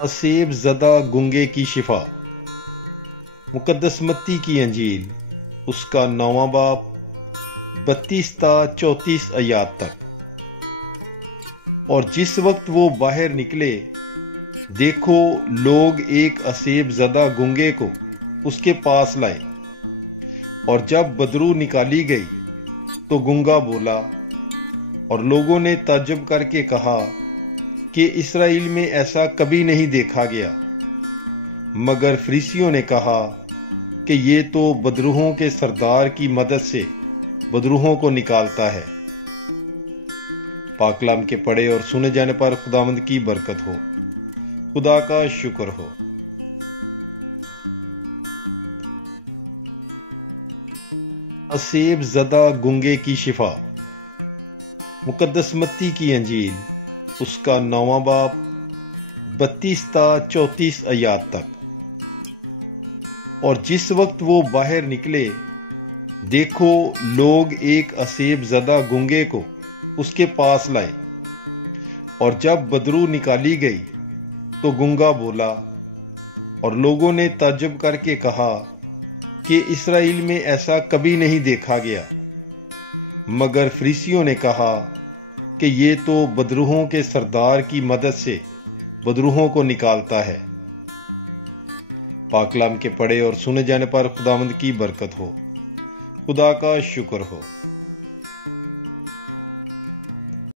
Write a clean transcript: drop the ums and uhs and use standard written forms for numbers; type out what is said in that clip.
असेब ज़दा गुंगे की शिफा। मुकद्दस मत्ती की अंजील उसका 9वां बाब 32 ता 34 आयात तक। और जिस वक्त वो बाहर निकले, देखो लोग एक असेब ज़दा गुंगे को उसके पास लाए, और जब बदरू निकाली गई तो गुंगा बोला, और लोगों ने ताज्जुब करके कहा कि इसराइल में ऐसा कभी नहीं देखा गया। मगर फरीसियों ने कहा कि ये तो बदरूहों के सरदार की मदद से बदरूहों को निकालता है। पाकलाम के पढ़े और सुने जाने पर खुदावंद की बरकत हो। खुदा का शुक्र हो। असेब ज़दा गुंगे की शिफा। मुकद्दस मत्ती की अंजील उसका 9वां बाब 32 ता 34 आयात तक। और जिस वक्त वो बाहर निकले, देखो लोग एक असेब ज़दा गुंगे को उसके पास लाए, और जब बदरू निकाली गई तो गुंगा बोला, और लोगों ने ताज्जुब करके कहा कि इसराइल में ऐसा कभी नहीं देखा गया। मगर फरीसियों ने कहा कि ये तो बदरूहों के सरदार की मदद से बदरूहों को निकालता है। पाकलाम के पढ़े और सुने जाने पर खुदावंद की बरकत हो। खुदा का शुक्र हो।